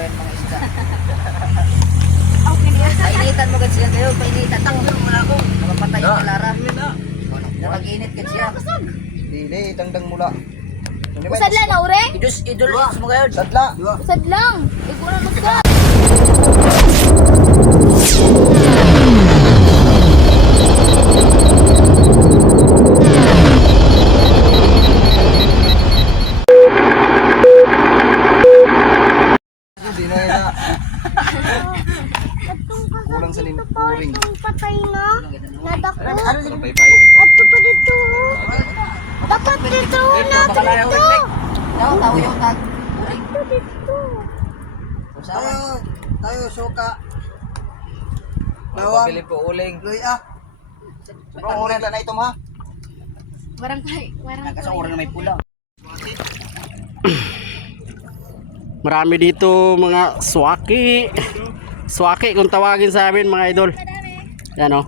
ba yan mga isda? Okay, yes. Painitan mo gad siya kayo, painitan. Tanggal mo na ako. Nakapatay yung Lara. Nakag-init gad siya. Dili, tangdang mula. Usad lang na, ure? Idus, idol, idus mo kayo. Sadla. Usad lang. Ikaw na usad. Kulang sa limpuring. Ang patay na. Nadako. Pay-pay. Ato pa dito. Dapat dito na. Yung reflect. Tao, tao yung tag. Ato dito. Tayo, tayo, suka. Pabili po uling. Loy ah. Sobrang lang na ito ha. Barangay. Barangay. Nakasang oras na may pula. Marami dito mga swaki. Swaki kung tawagin sa amin mga idol. Yan o.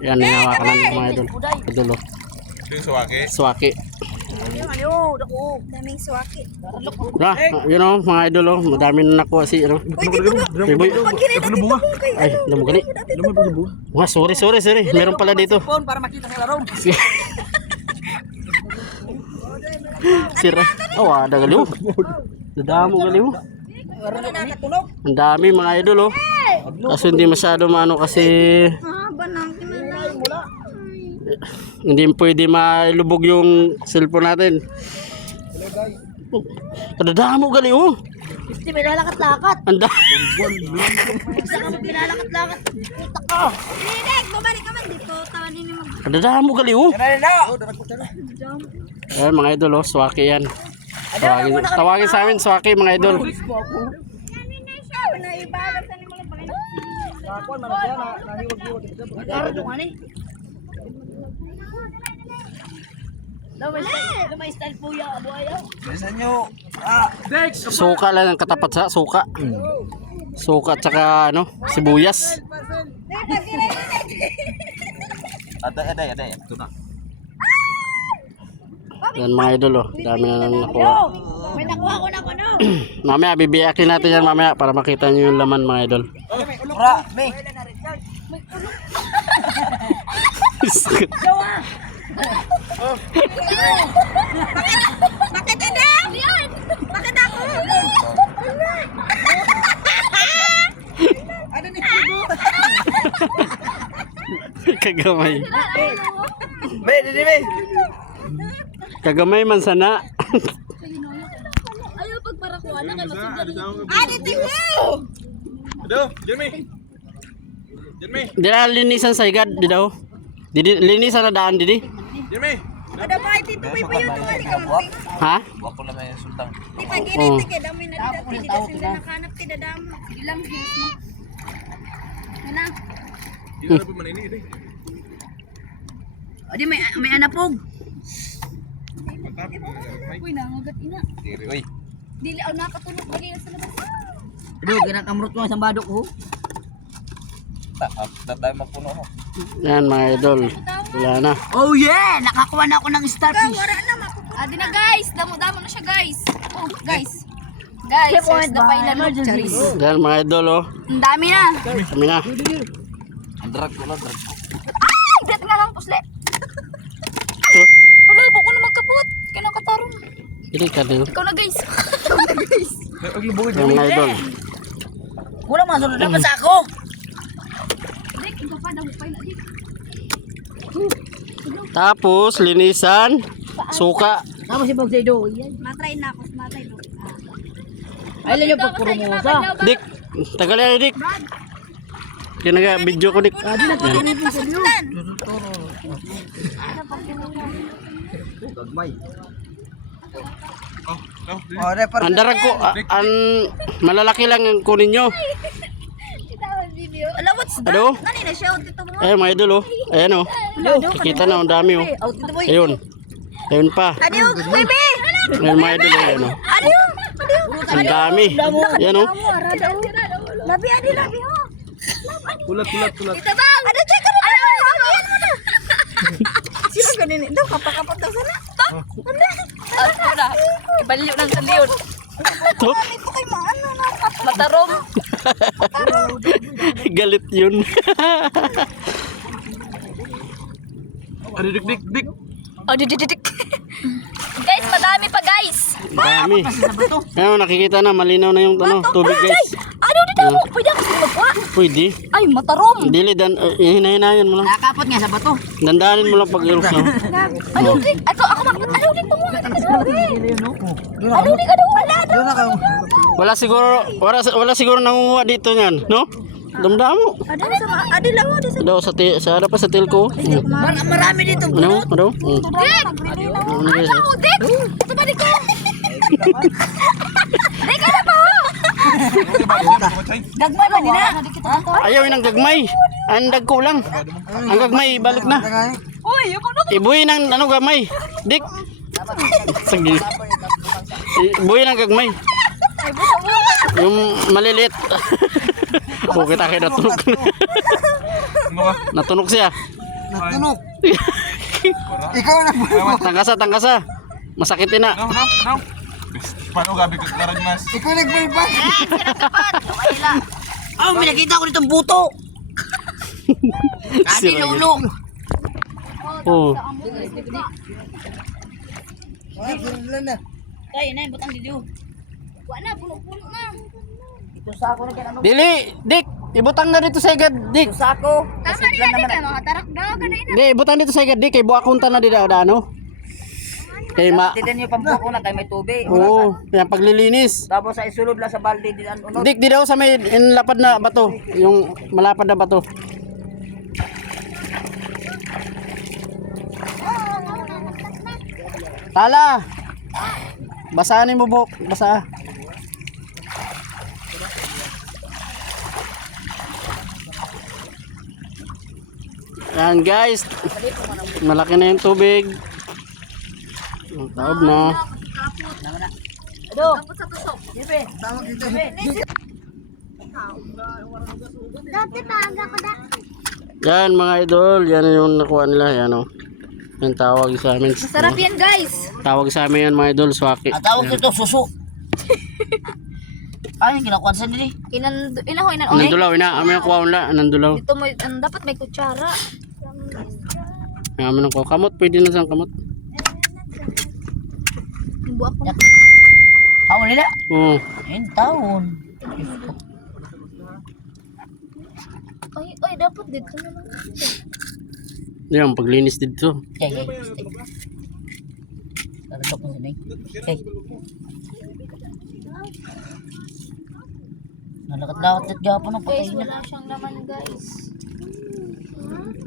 Yan ang hawakan namin mga idol. Idol o. Swaki. Daming suwaki. Na, yun o mga idol o. Madami na nakuha si ano. Biboy. Ay, namugali. Mga sorry, sorry, sorry. Meron pala dito. Phone para makita nila ron. Sira. Oh, ada galiw. Dadamo galiw. Ang dami mga idol oh. Kaso hindi masyado maano kasi hindi pwede mailubog yung cellphone natin. Oh, Dadamo galiw oh. Hindi, may lalakat-lakat. Ang da- Isa ka pinalakat-lakat. Puta ka. Direk, bumalik ka man dito. Tawanin ni mag... Dadamo galiw oh. Yan na Ayan mga idol oh, swaki yan. Tawagin, tawagin sa amin swaki mga idol. Kanina siya. Wala ibalag sa ni mga pangin. Nagkaroon yung ano eh. Daw may style, po yung abo ayaw. Bilisan nyo. Ah. Suka lang ang katapat sa suka. Suka tsaka ano, sibuyas. Aday, aday, aday. Ito na. Yan mga idol oh, dami na nang nakuha. May nakuha ko na ko no. mamaya bibiyakin natin yan mamaya para makita nyo yung laman mga idol. Ura, may. Bakit hindi? Yan. Bakit ako? Kagamay. May, dili may. Kagamay man sana. Ayaw pagparakuha na kay masugdan. Ah, dito mo. Di na linisan sa higad, di daw. Di, di linisan na daan, di di. Ada ba dito may payo to ali ka mo. Ha? Wako na may sultang. Di pa giniti kay dami na dito. Di kasi sila nakanap ti dadamo. Ilang hit mo. Ano? Adi may may anapog. Uy, nangagat ina. Diri, oy. Dili ako nakatulog bali sa labas. Ano, kinakamrot mo sa badok ko. Ta, ta tayo mapuno mo. Yan mga idol. Wala na. Oh yeah! Nakakuha na ako ng starfish. Wala na mapupunta. Adi na guys, damo-damo na siya guys. Oh, guys. Guys, here's the final look. Charis. Yan mga idol oh. Ang dami na. Kami na. Ang drag ko lang, drag. Ay, bet nga lang pusle. Wala, buko na magkaput. Kaya katarong. Hindi ka din. Ikaw na guys. Yan mga idol. Wala man sunod naman sa ako. Na. Tapos linisan. Suka. Tama si Bog Saido. Matry na ako, matry na. Ay, lang yung pagkurumosa. Dik. Tagal yan dik. Kinaga video ko dik. Yan. Gagmay. Oh, repar. Ang darag ko, ah, ang malalaki lang ang kunin nyo. Ala, what's that? Ano? Kanina siya, dito mo. Ayun mga idol oh. Ayan oh. Kita na ang dami oh. Out dito boy. Ayun. Ayun pa. Adiyo, baby! Ayun mga idol oh. Ayun oh. Adiyo! Ang dami. Yan oh. Labi, adi, labi, ho! Kulat, kulat, kulat. Ito bang? Ano, check ka na! Ano, ano, ano? Sino ganun ito? Kapakapat daw sana? Ah, Ibaliw ng sandiyon. To, Matarom. galit yun. Ano dik dik dik? Oh, dididik. guys, madami pa guys. Dami. Ayun, nakikita na, malinaw na yung ano, tubig guys. Ano dito? Pwede ako sa magwa. Pwede. Ay, matarom. Dili, dan, uh, hinahinayan mo lang. Nakakapot nga sa bato. Dandanin mo lang pag ilok no? Ano dik? Ako, ako mag... Ano dik? Tumuha ka na Ano? Ano wala? Wala siguro, wala, wala siguro nangunguha dito niyan, no? Damdamo. Ano sa. Adi lang mo. Daw sa ti, sa ano pa sa tilko. Mar marami dito. Ano? Ano? Dik! Ano? Ano, dik? Ito ba dik ko? Dik, ano ba? Gagmay ba nila? Ayaw yun ang gagmay. Ang dagko lang. Ang gagmay, balik na. Uy, ako na. Ibuhin ang ano gamay. Dik. Sige. Ibuhin ang gagmay. Yung maliliit. o kita kayo natunog. natunog siya. Natunog. Ikaw na Tangkasa, tangkasa. Masakitin na. No, no, no. Paano gabi ka karan mas? Ikaw nagbulbas. Oh, may nakita ko ditong buto. Sira yun. lulong. Oh. Wala na. Kaya na, butang dito. Wala, puno-puno na. Ito sa ako na kaya ano. Dili, Dik. Ibutang na dito sa igad, Dik. Ito sa ako. Tama rin dik ka, mga tarak daw ka na ina. Di, ibutang dito sa igad, Dik. Kay buwakunta na dito, ano? Kay ma... Tinan niyo pambuko na kay may tubig. Oo, yan paglilinis. Tapos sa isulod lang sa balde din ang unod. Dik, di daw sa may lapad na bato. Yung malapad na bato. Tala! Basahin mo, Bok. Basa. Yan guys. Malaki na yung tubig. Ang taob na. Ado. Tawag dito. Dati pa, aga ko dati. Yan mga idol, yan yung nakuha nila, yan o. Yan tawag sa amin. Sarap yan guys. Tawag sa amin yan mga idol, swaki. Ang tawag dito suso. Ay, ginakuha sa nila. Inan, inaho, inan. Okay. Nandulaw, ina, amin ang kuha nila, nandulaw. Dito mo, dapat may kutsara. Amin ang kuha. Kamot, pwede na siyang kamot. Ko. Ako nila. Oo. Ayun, taon. Ay, ay, dapat dito na lang. Yan, paglinis dito. Okay, okay. Nalatok mo sila. Okay. Nalakat-lakat at gapon ang patay Guys, na. wala siyang laman guys.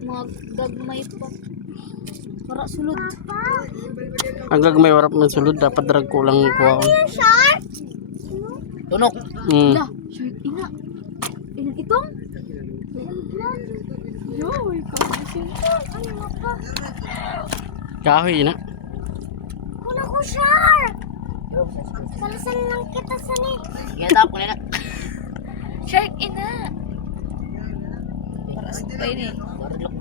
Mga gagmay pa. Para sulod. Ang gagmay warap ng sulod, dapat drag ko lang kuha ko. Tunok. Hmm. Ina, shirt ina. Ina itong? Yoy, kamusin ko. Ano nga pa? Kahoy, ina. Kuna ko shark! Salasan lang kita sa ni. Yan tapon nila. Shark ina! Para sa pay ni. Para lang.